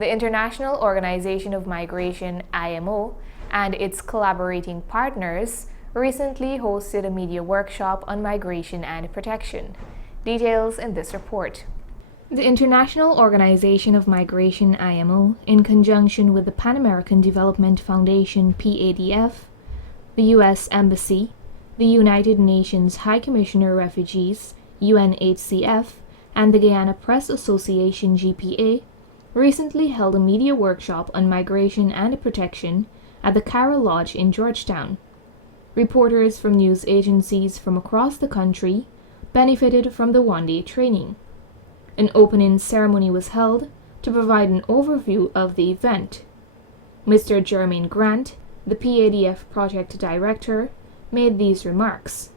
The International Organization of Migration, IMO, and its collaborating partners recently hosted a media workshop on migration and protection. Details in this report. The International Organization of Migration, IMO, in conjunction with the Pan American Development Foundation, PADF, the U.S. Embassy, the United Nations High Commissioner Refugees, UNHCF, and the Guyana Press Association, GPA, recently held a media workshop on migration and protection at the Carroll Lodge in Georgetown. Reporters from news agencies from across the country benefited from the one-day training. An opening ceremony was held to provide an overview of the event. Mr. Jermaine Grant, the PADF project director, made these remarks.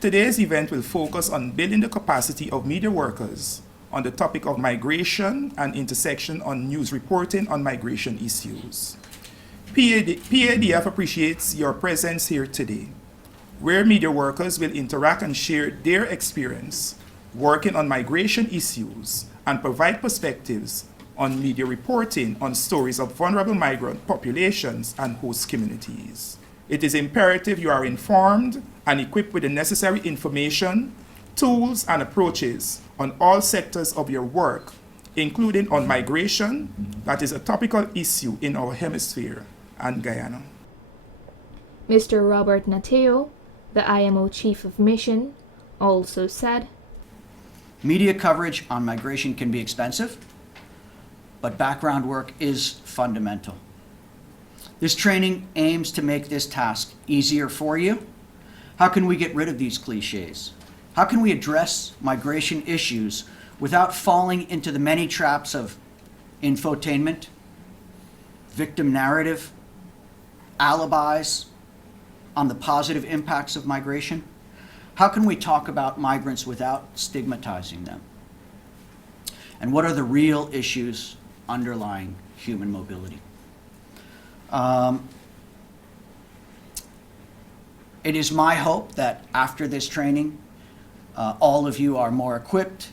Today's event will focus on building the capacity of media workers on the topic of migration and intersection on news reporting on migration issues. PADF appreciates your presence here today, where media workers will interact and share their experience working on migration issues and provide perspectives on media reporting on stories of vulnerable migrant populations and host communities. It is imperative you are informed and equipped with the necessary information, tools, and approaches on all sectors of your work, including on migration, that is a topical issue in our hemisphere and Guyana. Mr. Robert Nateo, the IMO Chief of Mission, also said, "Media coverage on migration can be expensive, but background work is fundamental. This training aims to make this task easier for you. How can we get rid of these cliches? How can we address migration issues without falling into the many traps of infotainment, victim narrative, alibis on the positive impacts of migration? How can we talk about migrants without stigmatizing them? And what are the real issues underlying human mobility?" It is my hope that after this training, all of you are more equipped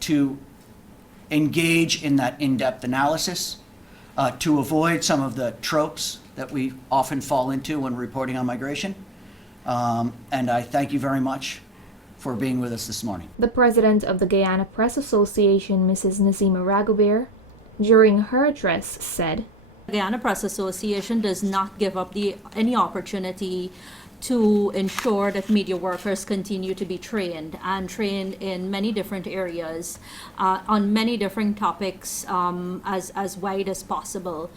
to engage in that in-depth analysis, to avoid some of the tropes that we often fall into when reporting on migration. And I thank you very much for being with us this morning. The president of the Guyana Press Association, Mrs. Nazima Ragobir, during her address said, The Guyana Press Association does not give up any opportunity to ensure that media workers continue to be trained in many different areas, on many different topics, as wide as possible.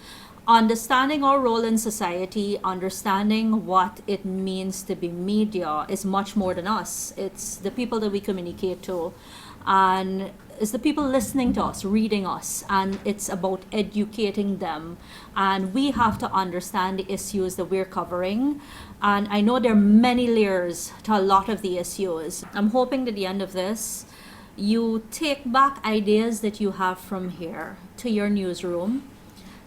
Understanding our role in society, understanding what it means to be media is much more than us. It's the people that we communicate to, and it's the people listening to us, reading us, and it's about educating them. And we have to understand the issues that we're covering. And I know there are many layers to a lot of the issues. I'm hoping that at the end of this, you take back ideas that you have from here to your newsroom.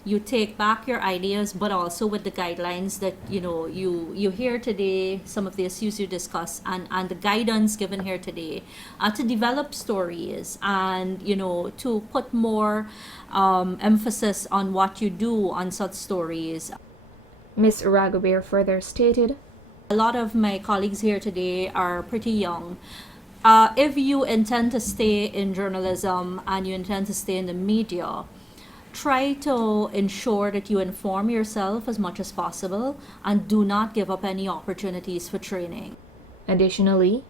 You take back your ideas, but also with the guidelines that you hear today, some of the issues you discuss, and the guidance given here today, to develop stories and to put more emphasis on what you do on such stories. Ms. Ragobir further stated, "A lot of my colleagues here today are pretty young. If you intend to stay in journalism and you intend to stay in the media, try to ensure that you inform yourself as much as possible and do not give up any opportunities for training." Additionally,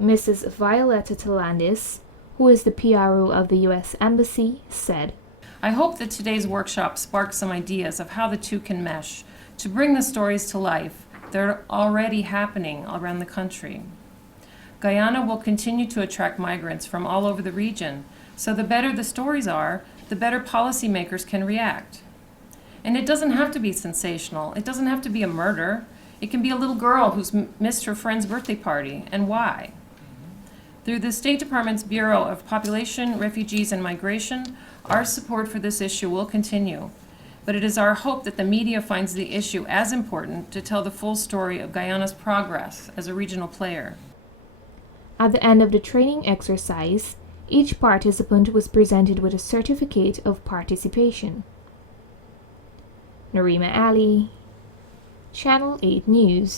Mrs. Violetta Talandis, who is the PRO of the U.S. Embassy, said, "I hope that today's workshop sparks some ideas of how the two can mesh to bring the stories to life that are already happening around the country. Guyana will continue to attract migrants from all over the region, so the better the stories are, the better policymakers can react. And it doesn't have to be sensational. It doesn't have to be a murder. It can be a little girl who's missed her friend's birthday party, and why. Through the State Department's Bureau of Population, Refugees, and Migration, our support for this issue will continue. But it is our hope that the media finds the issue as important to tell the full story of Guyana's progress as a regional player." At the end of the training exercise, Each participant was presented with a certificate of participation. Narima Ali, Channel 8 News.